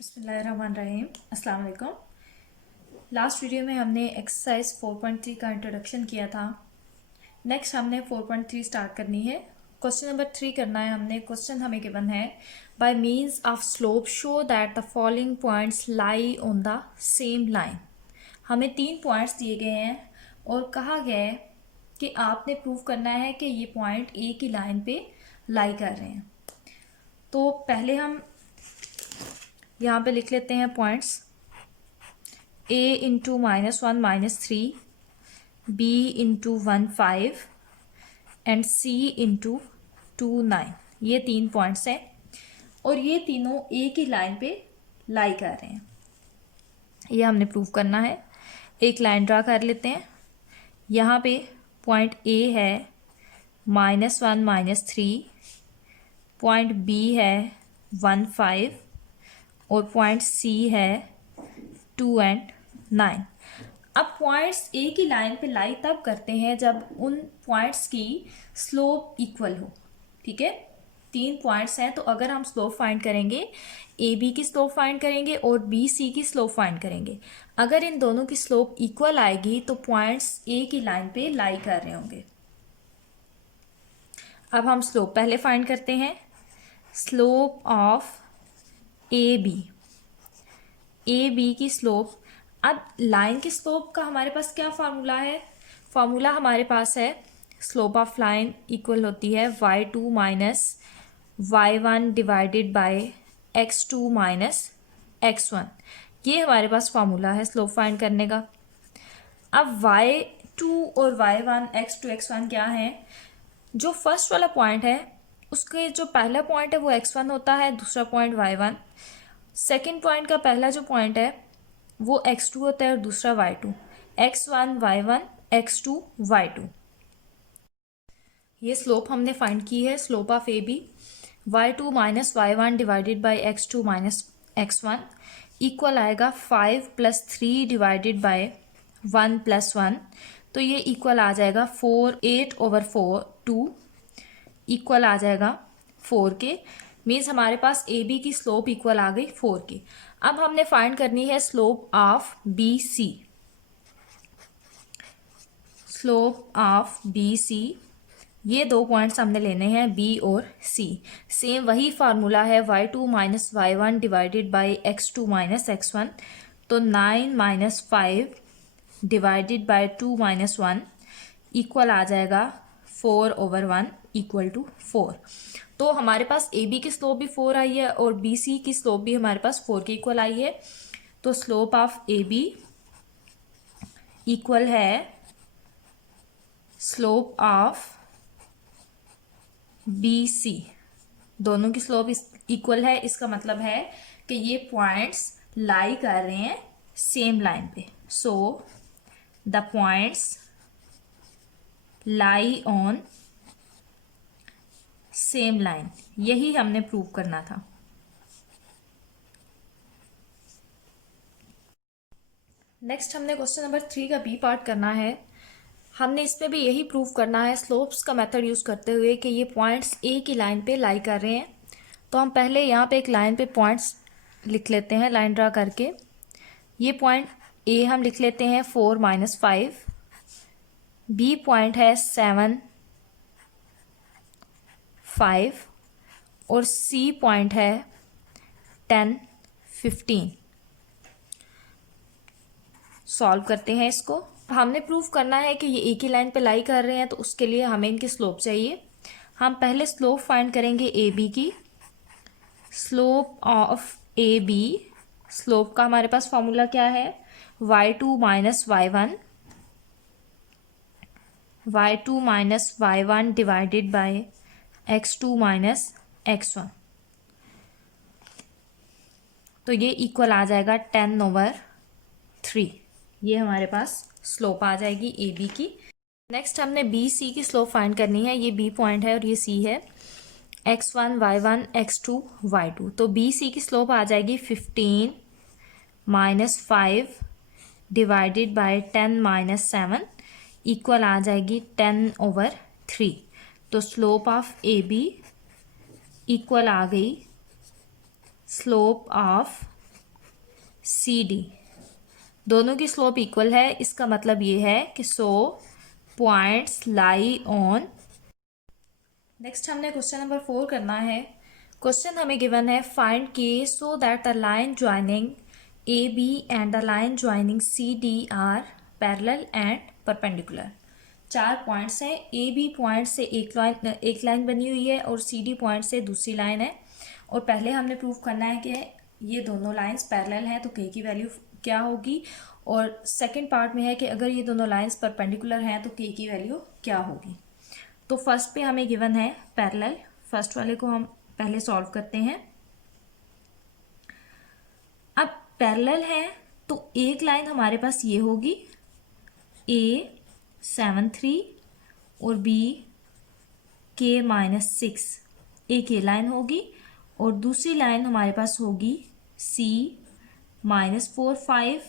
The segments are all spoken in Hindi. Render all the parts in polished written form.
बिस्मिल्लाहिर्रहमानिर्रहीम। अस्सलाम वालेकुम। लास्ट वीडियो में हमने एक्सरसाइज 4.3 का इंट्रोडक्शन किया था। नेक्स्ट हमने 4.3 स्टार्ट करनी है। क्वेश्चन नंबर 3 करना है हमने। क्वेश्चन हमें गिवन है, bye means of slope show that the following points lie on the same line. हमें 3 पॉइंट्स दिए गए हैं और कहा गया है कि आपने प्रूव करना है कि ये पॉइंट ए की लाइन पे लाई कर रहे हैं। तो पहले हम यहाँ पे लिख लेते हैं points a into -1 -3, b into 1 5 and c into 2 9। ये 3 पॉइंट्स हैं और ये तीनों a की लाइन पे लाई कर रहे हैं। ये हमने प्रूव करना है। एक लाइन ड्रा कर लेते हैं। यहाँ पे पॉइंट a है -1 -3, पॉइंट b है 1 5 और पॉइंट C है 2 एंड 9। अब पॉइंट्स ए की लाइन पे लाई तब करते हैं जब उन पॉइंट्स की स्लोप इक्वल हो। ठीक है, 3 पॉइंट्स हैं तो अगर हम स्लोप फाइंड करेंगे, ए बी की स्लोप फाइंड करेंगे और बी सी की स्लोप फाइंड करेंगे। अगर इन दोनों की स्लोप इक्वल आएगी तो पॉइंट्स ए की लाइन पे लाई कर रहे होंगे। अब हम स्लोप पहले फाइंड करते हैं। स्लोप ऑफ ए बी की स्लोप। अब लाइन की स्लोप का हमारे पास क्या फार्मूला है? फार्मूला हमारे पास है स्लोप ऑफ लाइन इक्वल होती है y2 minus y1 divided by x2 minus x1। ये हमारे पास फार्मूला है स्लोप फाइंड करने का। अब y2 और y1 x2 x1 क्या है? जो फर्स्ट वाला पॉइंट है उसके जो पहला पॉइंट है वो x1 होता है, दूसरा पॉइंट y1। सेकेंड पॉइंट का पहला जो पॉइंट है वो x2 होता है और दूसरा y2। x1 y1 x2 y2। ये स्लोप हमने फाइंड की है। Slope of A B y2 minus y1 divided by x2 minus x1 equal आएगा 5 + 3 डिवाइडेड बाय 1 + 1। तो ये इक्वल आ जाएगा 4 8/4 इक्वल आ जाएगा 4 के। मीन्स हमारे पास ए बी की स्लोप इक्वल आ गई 4 की। अब हमने फाइंड करनी है slope of B C. Slope of B C, ये 2 पॉइंट्स हमने लेने हैं बी और सी। सेम वही फार्मूला है y2 minus y1 divided by x2 minus x1। तो 9 minus 5 divided by 2 minus 1 equal आ जाएगा 4/1 इक्वल टू 4। तो हमारे पास ए बी की स्लोप भी 4 आई है और बी सी की स्लोप भी हमारे पास 4 के इक्वल आई है। तो slope of A B equal है स्लोप ऑफ बी सी। दोनों की स्लोप इक्वल है। इसका मतलब है कि ये पॉइंट्स लाई कर रहे हैं सेम लाइन पे। So the points lie on same line. यही हमने प्रूव करना था। नेक्स्ट हमने क्वेश्चन नंबर 3 का बी पार्ट करना है। हमने इसमें भी यही प्रूव करना है स्लोप्स का मेथड यूज करते हुए कि ये पॉइंट्स ए की लाइन पे लाई कर रहे हैं। तो हम पहले यहाँ पे एक लाइन पे पॉइंट्स लिख लेते हैं लाइन ड्रा करके। ये पॉइंट ए हम लिख लेते हैं 4 - 5, बी पॉइंट है 7 5 और सी पॉइंट है 10 15। सॉल्व करते हैं इसको। हमने प्रूव करना है कि ये ए की लाइन पे लाई कर रहे हैं, तो उसके लिए हमें इनकी स्लोप चाहिए। हम पहले स्लोप फाइंड करेंगे ए बी की। Slope of A B, slope का हमारे पास फॉर्मूला क्या है? y2 minus y1 divided by x2 minus x1। तो ये इक्वल आ जाएगा 10/3। ये हमारे पास स्लोप आ जाएगी ए बी की। नेक्स्ट हमने बी सी की स्लोप फाइंड करनी है। ये बी पॉइंट है और ये सी है। x1 y1 x2 y2। तो बी सी की स्लोप आ जाएगी 15 - 5 डिवाइडेड बाय 10 - 7 इक्वल आ जाएगी 10/3। तो slope of A B equal आ गई स्लोप ऑफ सी डी, दोनों की स्लोप इक्वल है। इसका मतलब ये है कि पॉइंट्स लाई ऑन। नेक्स्ट हमने क्वेश्चन नंबर 4 करना है। क्वेश्चन हमें गिवन है find K so that the line joining A B and the line joining C D are parallel and perpendicular. 4 points हैं। ए बी पॉइंट से एक लाइन बनी हुई है और सी डी पॉइंट से दूसरी लाइन है। और पहले हमने प्रूव करना है कि ये दोनों लाइंस पैरेलल हैं तो के की वैल्यू क्या होगी, और सेकंड पार्ट में है कि अगर ये दोनों लाइंस परपेंडिकुलर हैं तो के की वैल्यू क्या होगी। तो फर्स्ट पे हमें गिवन है पैरेलल, फर्स्ट वाले को हम पहले सॉल्व करते हैं। अब पैरेलल है तो एक लाइन हमारे पास ये होगी A73 और B K-6, एक ये लाइन होगी और दूसरी लाइन हमारे पास होगी C-45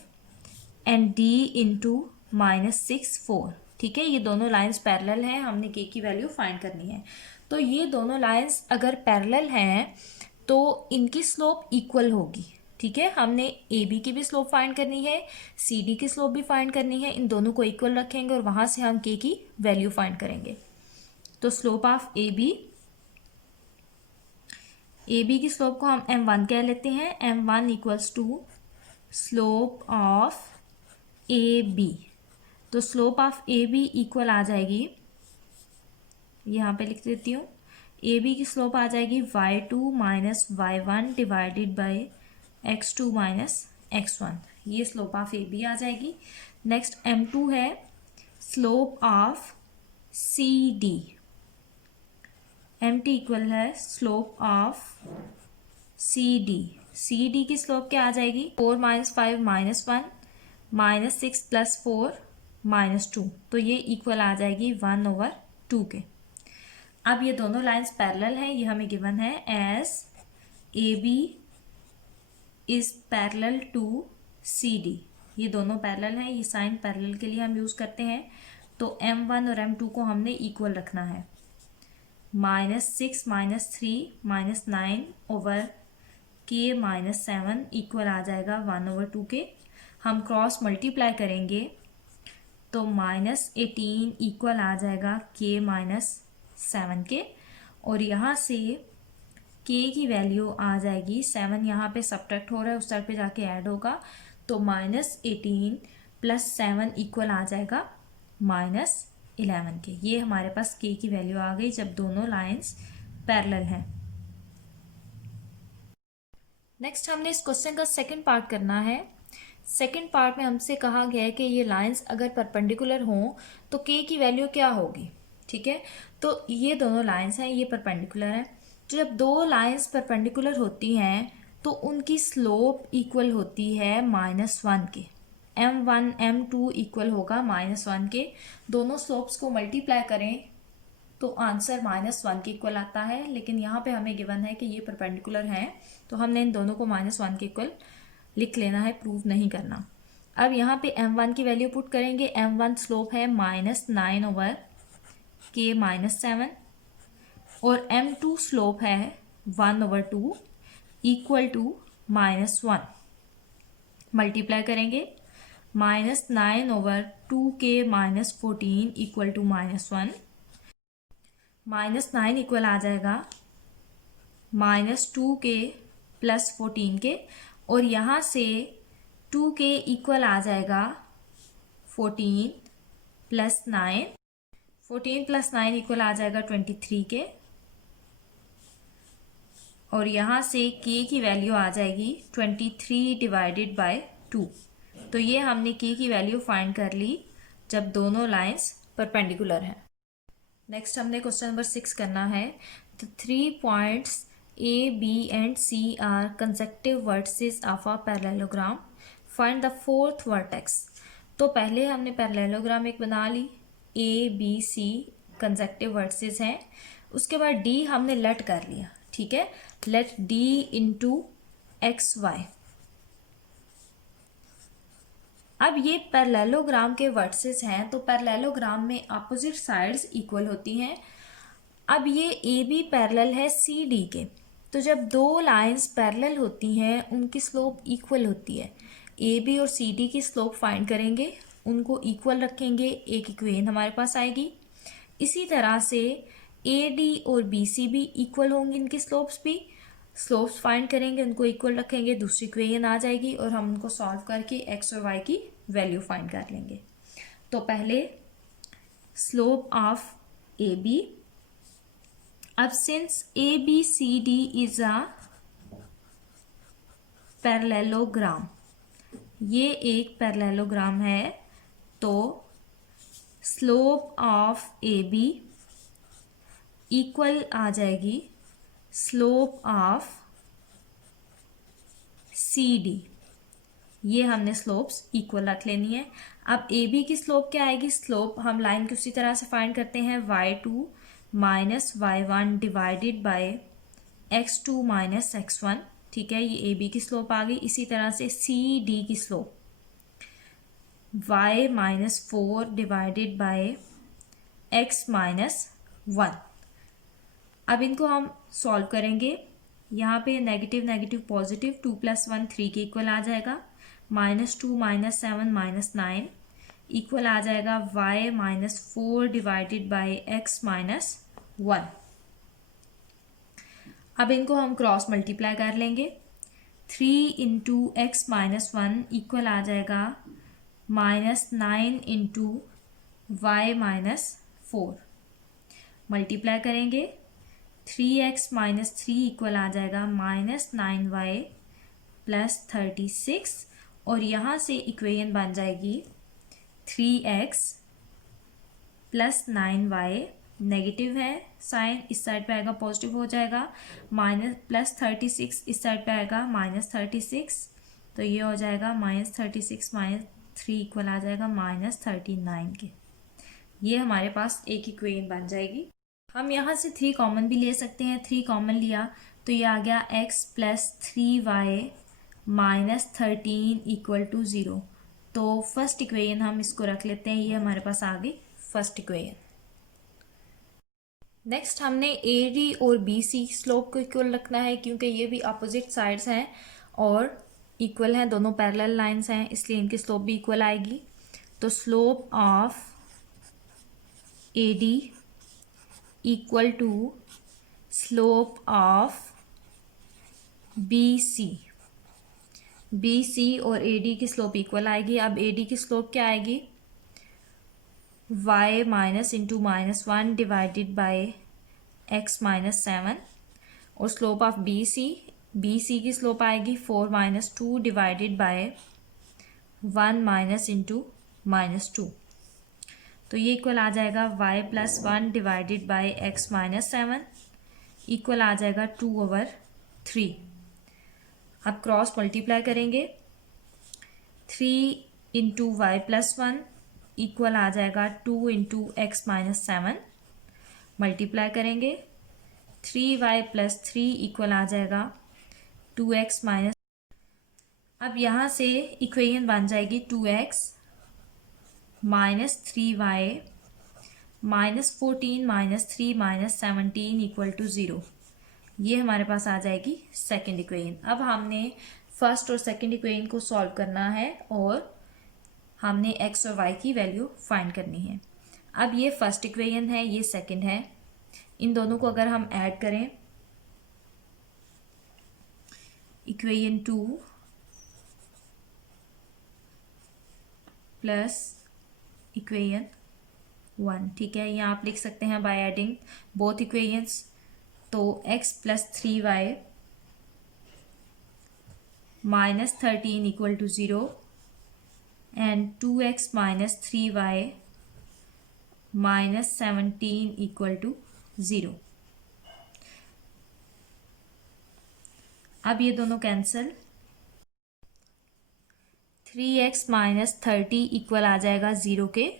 एंड D इंटू -6 4। ठीक है, ये दोनों लाइंस पैरेलल हैं, हमने के की वैल्यू फाइंड करनी है। तो ये दोनों लाइंस अगर पैरेलल हैं तो इनकी स्लोप इक्वल होगी। ठीक है, हमने ए बी की भी स्लोप फाइंड करनी है, सी डी की स्लोप भी फाइंड करनी है। इन दोनों को इक्वल रखेंगे और वहां से हम के की वैल्यू फाइंड करेंगे। तो स्लोप ऑफ ए बी की स्लोप को हम m1 कह लेते हैं। m1 equals to slope of A B. तो slope of A B equal आ जाएगी, यहाँ पे लिख देती हूँ, ए बी की स्लोप आ जाएगी y2 minus y1 divided by x2 minus x1। ये स्लोप ऑफ ए बी आ जाएगी। नेक्स्ट m2 है slope of C D. mt equal है slope of C D. C D की स्लोप क्या आ जाएगी 4 माइनस 5 -1 -6 + 4 -2। तो ये इक्वल आ जाएगी 1/2 के। अब ये दोनों लाइंस पैरेलल हैं, ये हमें गिवन है as A B is parallel to C D. ये दोनों पैरेलल हैं, ये साइन पैरेलल के लिए हम यूज करते हैं। तो m1 और m2 को हमने इक्वल रखना है। -6 -3 -9 ओवर K-7 इक्वल आ जाएगा 1/2 के। हम क्रॉस मल्टीप्लाई करेंगे तो -18 इक्वल आ जाएगा K-7 के, और यहाँ से K की वैल्यू आ जाएगी 7, यहाँ पे सब्ट्रैक्ट हो रहा है, उस साइड पे जाके ऐड होगा। तो -18 + 7 इक्वल आ जाएगा -11 के। ये हमारे पास K की वैल्यू आ गई जब दोनों लाइंस पैरेलल हैं। नेक्स्ट हमने इस क्वेश्चन का सेकंड पार्ट करना है। सेकंड पार्ट में हमसे कहा गया है कि ये लाइंस अगर परपेंडिकुलर हों तो K की वैल्यू क्या होगी। ठीक है, तो ये दोनों लाइंस हैं, ये परपेंडिकुलर हैं। तो जब दो लाइंस परपेंडिकुलर होती हैं तो उनकी स्लोप इक्वल होती है -1 के। m1 m2 इक्वल होगा -1 के। दोनों स्लोप्स को मल्टीप्लाई करें तो आंसर -1 के इक्वल आता है, लेकिन यहाँ पे हमें गिवन है कि ये परपेंडिकुलर हैं तो हमने इन दोनों को -1 के इक्वल लिख लेना है, प्रूव नहीं करना। अब यहाँ पे m1 की वैल्यू पुट करेंगे। m1 स्लोप है -9/K-7 और m2 स्लोप है 1/2 इक्वल टू -1। मल्टीप्लाई करेंगे, -9/2K-14 इक्वल टू -1। -9 इक्वल आ जाएगा -2K + 14 के, और यहाँ से 2K इक्वल आ जाएगा 14 + 9। 14 + 9 इक्वल आ जाएगा 23 के, और यहाँ से K की वैल्यू आ जाएगी 23 डिवाइडेड बाय 2। तो ये हमने K की वैल्यू फाइंड कर ली जब दोनों लाइंस परपेंडिकुलर हैं। नेक्स्ट हमने क्वेश्चन नंबर 6 करना है। The 3 points A, B and C are consecutive vertices of a parallelogram. Find the fourth vertex. तो पहले हमने पैरेललोग्राम एक बना ली, A, B, C consecutive vertices हैं। उसके बाद D हमने लेट कर लिया। ठीक है, लेट D इंटू XY। अब ये पैरेललोग्राम के वर्टिसेस हैं, तो पैरेललोग्राम में अपोजिट साइड्स इक्वल होती हैं। अब ये AB पैरेलल है CD के, तो जब दो लाइंस पैरेलल होती हैं उनकी स्लोप इक्वल होती है। ए बी और सी डी की स्लोप फाइंड करेंगे, उनको इक्वल रखेंगे, एक इक्वेशन हमारे पास आएगी। इसी तरह से ए डी और बी सी भी इक्वल होंगी, इनकी स्लोप्स भी। स्लोप्स फाइंड करेंगे, उनको इक्वल रखेंगे, दूसरी इक्वेशन आ जाएगी और हम उनको सॉल्व करके एक्स और वाई की वैल्यू फाइंड कर लेंगे। तो पहले स्लोप ऑफ ए बी। अब since A B C D is a parallelogram, ये एक पैरेललोग्राम है, तो slope of A B equal आ जाएगी स्लोप ऑफ सी डी। ये हमने स्लोप्स इक्वल रख लेनी है। अब ए बी की स्लोप क्या आएगी? स्लोप हम लाइन की उसी तरह से फाइंड करते हैं, y2 minus y1 divided by x2 minus x1। ठीक है, ये ए बी की स्लोप आ गई। इसी तरह से सी डी की slope y minus 4 divided by x minus 1। अब इनको हम सॉल्व करेंगे। यहाँ पे नेगेटिव नेगेटिव पॉजिटिव, 2 + 1 3 के इक्वल आ जाएगा। -2 - 7 - 9 इक्वल आ जाएगा y minus 4 divided by x minus 1। अब इनको हम क्रॉस मल्टीप्लाई कर लेंगे। 3 × x माइनस 1 इक्वल आ जाएगा -9 × y माइनस 4। मल्टीप्लाई करेंगे, 3x माइनस 3 इक्वल आ जाएगा -9y प्लस 36। और यहाँ से इक्वेशन बन जाएगी 3x प्लस 9y, नेगेटिव है साइन, इस साइड पे आएगा पॉजिटिव हो जाएगा, माइनस प्लस 36 इस साइड पे आएगा -36, तो ये हो जाएगा -36 - 3 इक्वल आ जाएगा -39 के। ये हमारे पास एक इक्वेशन बन जाएगी। हम यहाँ से 3 कॉमन भी ले सकते हैं। 3 कॉमन लिया तो ये आ गया x plus 3y minus 13 equal to 0। तो फर्स्ट इक्वेशन हम इसको रख लेते हैं, ये हमारे पास आ गई फर्स्ट इक्वेशन। नेक्स्ट हमने ए डी और बी सी स्लोप को इक्वल रखना है, क्योंकि ये भी अपोजिट साइड्स हैं और इक्वल हैं, दोनों पैरेलल लाइंस हैं, इसलिए इनकी स्लोप भी इक्वल आएगी। तो slope of A D equal to slope of B C. B C और ए डी की स्लोप इक्वल आएगी। अब ए डी की स्लोप क्या आएगी? y minus into -1 divided by x minus 7। और स्लोप ऑफ बी सी की स्लोप आएगी 4 - 2 डिवाइडेड बाय 1 माइनस इंटू -2। तो ये इक्वल आ जाएगा y plus 1 divided by x minus 7 equal आ जाएगा 2/3। अब क्रॉस मल्टीप्लाई करेंगे, 3 × y प्लस 1 इक्वल आ जाएगा 2 × x माइनस 7। मल्टीप्लाई करेंगे, 3y प्लस 3 इक्वल आ जाएगा 2x माइनस। अब यहाँ से इक्वेशन बन जाएगी 2x minus 3y minus 14 minus 3 minus 17 equal to 0। ये हमारे पास आ जाएगी सेकंड इक्वेशन। अब हमने फर्स्ट और सेकंड इक्वेशन को सॉल्व करना है और हमने x और y की वैल्यू फाइंड करनी है। अब ये फर्स्ट इक्वेशन है, ये सेकंड है। इन दोनों को अगर हम ऐड करें, इक्वेशन 2 प्लस इक्वेशन 1, ठीक है, यहाँ आप लिख सकते हैं बाय एडिंग बोथ इक्वेशंस। तो x plus 3y minus 13 equal to 0 and 2x minus 3y minus 17 equal to 0। अब ये दोनों कैंसिल, 3x माइनस 30 इक्वल आ जाएगा 0 के,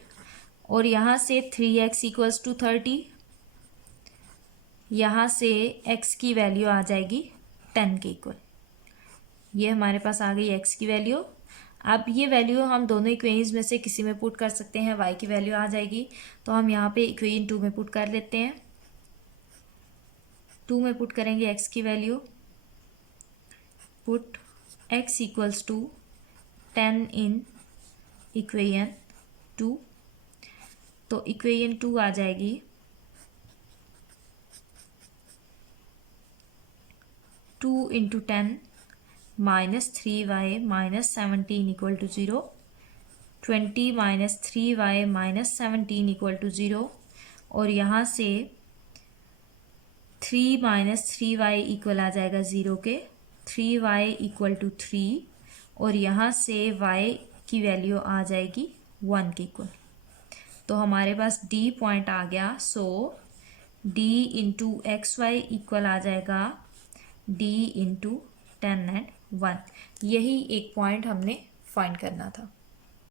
और यहाँ से 3x इक्वल्स टू 30, यहाँ से x की वैल्यू आ जाएगी 10 के इक्वल। ये हमारे पास आ गई x की वैल्यू। अब ये वैल्यू हम दोनों इक्वेशंस में से किसी में पुट कर सकते हैं, y की वैल्यू आ जाएगी। तो हम यहाँ पे इक्वेशन 2 में पुट कर लेते हैं। 2 में पुट करेंगे x की value, put x equals to 10 in equation 2, तो इक्वेशन 2 आ जाएगी 2 into 10 minus 3y minus 17 equal to 0, 20 minus 3y minus 17 equal to 0, और यहाँ से 3 माइनस 3y इक्वल आ जाएगा 0 के, 3y इक्वल टू 3, और यहाँ से y की वैल्यू आ जाएगी 1 के इक्वल। तो हमारे पास D पॉइंट आ गया। So D into X Y equal आ जाएगा D इंटू 10 एंड 1। यही एक पॉइंट हमने फाइंड करना था।